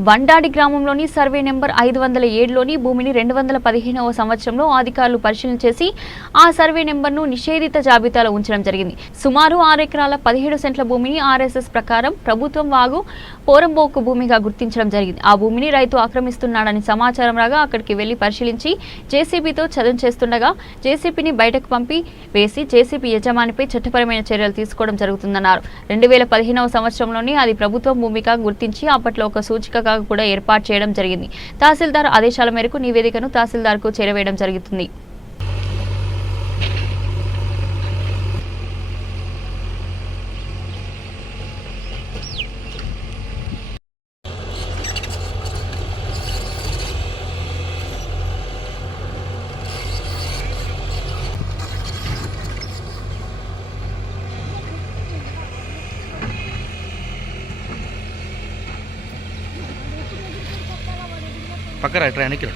వండాడి గ్రామంలోని survey number ఐదు వందల ఏడులోని భూమిని రెండు వందల పదిహేనవ సంవత్సరంలో అధికారులు పరిశీలన చేసి ఆ సర్వే నెంబర్ను నిషేధిత జాబితాలో ఉంచడం జరిగింది. సుమారు ఆరు ఎకరాల పదిహేడు సెంట్ల భూమిని ఆర్ఎస్ఎస్ ప్రకారం ప్రభుత్వం వాగు పోరంబోకు భూమిగా గుర్తించడం జరిగింది. ఆ భూమిని రైతు ఆక్రమిస్తున్నాడని సమాచారం రాగా అక్కడికి వెళ్ళి పరిశీలించి జేసీబీతో చదును చేస్తుండగా జేసీబీని బయటకు పంపి వేసి జేసీబీ యజమానిపై చట్టపరమైన చర్యలు తీసుకోవడం జరుగుతుందన్నారు. రెండు వేల పదిహేనవ సంవత్సరంలోనే అది ప్రభుత్వం భూమిగా గుర్తించి అప్పట్లో ఒక సూచిక కూడా ఏర్పాటు చేయడం జరిగింది. తహసీల్దార్ ఆదేశాల మేరకు నివేదికను తహసీల్దార్కు చేరవేయడం జరుగుతుంది. పక్కరా ఇట్లా వెనక్కి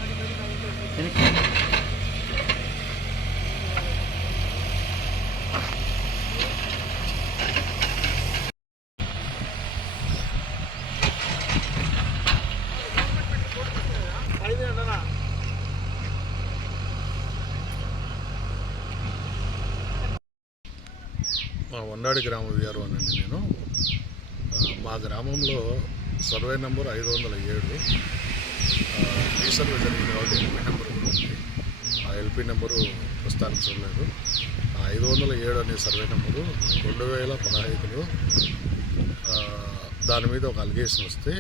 మా వండాడి గ్రామ విఆర్ఓ అండి నేను. మా గ్రామంలో సర్వే నెంబర్ ఐదు వందల ఏడు. రీసెంట్గా జరిగింది కాబట్టి ఎల్పీ నెంబర్ కూడా ఉంది. ఆ ఎల్పీ నెంబరు ప్రస్తుతానికి చూడలేదు. ఆ ఐదు వందల ఏడు అనే సర్వే నెంబరు రెండు వేల పదహైదులో దాని మీద ఒక అలిగేషన్ వస్తే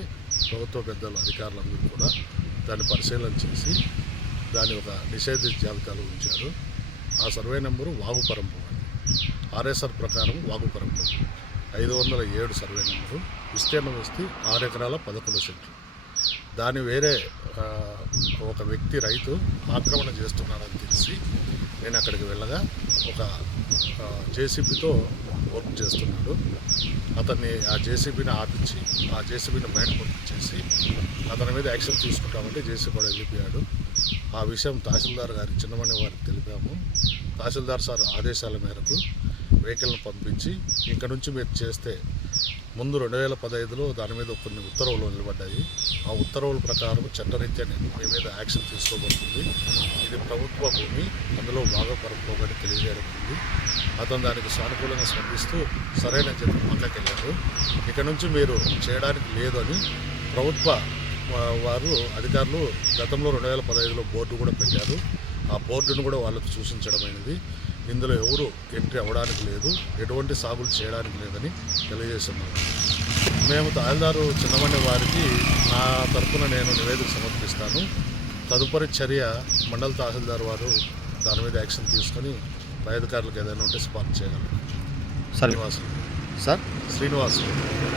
ప్రభుత్వ పెద్దలు అధికారులందరూ కూడా దాన్ని పరిశీలన చేసి దాన్ని ఒక నిషేధ జాబితాలో ఉంచారు. ఆ సర్వే నెంబరు వాగుపరంపు అని ఆర్ఎస్ఆర్ ప్రకారం వాగుపరంపు ఐదు వందల ఏడు సర్వే నెంబరు. విస్తీర్ణం వస్తే ఆరు ఎకరాల పదకొండు సెంట్లు. దాన్ని వేరే ఒక వ్యక్తి రైతు ఆక్రమణ చేస్తున్నాడని తెలిసి నేను అక్కడికి వెళ్ళగా ఒక జేసీబీతో వర్క్ చేస్తున్నాడు. అతన్ని ఆ జేసీబీని ఆపించి ఆ జేసీబీని బయట పంపించేసి అతని మీద యాక్షన్ తీసుకుంటామంటే జేసీ కూడా వెళ్ళిపోయాడు. ఆ విషయం తహసీల్దార్ గారి చిన్నమణి వారికి తెలిపాము. తహసీల్దార్ సార్ ఆదేశాల మేరకు వెహికల్ను పంపించి ఇక్కడ నుంచి మీరు చేస్తే ముందు రెండు వేల పదహైదులో దాని మీద కొన్ని ఉత్తర్వులు నిలబడ్డాయి. ఆ ఉత్తర్వుల ప్రకారం చట్టరీత్యా నేను మీద యాక్షన్ తీసుకోబడుతుంది ఇది ప్రభుత్వ భూమి అందులో బాగా తెలియజేయడం తెలియజేయబడుతుంది అతను దానికి సానుకూలంగా స్పందిస్తూ సరైన చెప్పి పక్కకెళ్ళారు ఇక నుంచి మీరు చేయడానికి లేదు అని ప్రభుత్వ వారు అధికారులు గతంలో రెండు వేల పదహైదులో బోర్డు కూడా పెట్టారు. ఆ బోర్డును కూడా వాళ్ళకు సూచించడమైనది. ఇందులో ఎవరు ఎంట్రీ అవ్వడానికి లేదు ఎటువంటి సాగులు చేయడానికి లేదని తెలియజేస్తున్నాను. మేము తహసీల్దారు చిన్నమణి వారికి నా తరపున నేను నివేదిక సమర్పిస్తాను. తదుపరి చర్య మండల తహసీల్దార్ వారు దాని మీద యాక్షన్ తీసుకొని పై అధికారులకు ఏదైనా ఉంటే స్పాట్ చేయగలరు. శ్రీనివాసులు. సార్? శ్రీనివాసులు.